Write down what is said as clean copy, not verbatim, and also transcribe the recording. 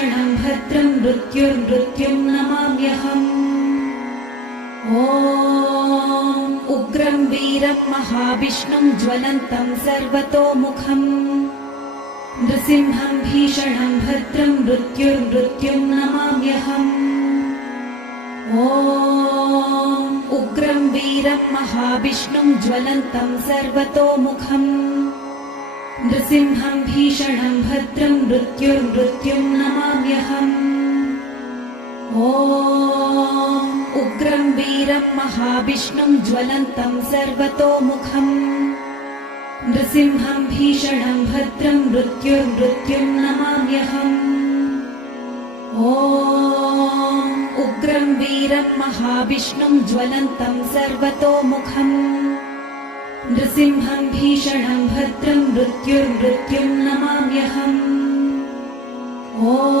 भीषणं भद्रं मृत्युर्मृत्युं नमाम्यहम्। ॐ उग्रं वीरं महाविष्णुं ज्वलन्तं सर्वतोमुखम् नृसिंहं भीषणं भद्रं मृत्युर्मृत्युं नमाम्यहम्। ॐ उग्रं वीरं महाविष्णुं ज्वलन्तं सर्वतोमुखम् नृसिंहं भीषणं भद्रं मृत्युर्मृत्युं नमाम्यहम्। ॐ उग्रं वीरं महाविष्णुं ज्वलन्तं सर्वतोमुखम् नृसिंहं भीषणं भद्रं मृत्युर्मृत्युं नमाम्यहम्। ॐ उग्रं वीरं महाविष्णुं ज्वलन्तं सर्वतोमुखम् नृसिंहं भीषणं भद्रं मृत्युर्मृत्युं नमाम्यहम्। ॐ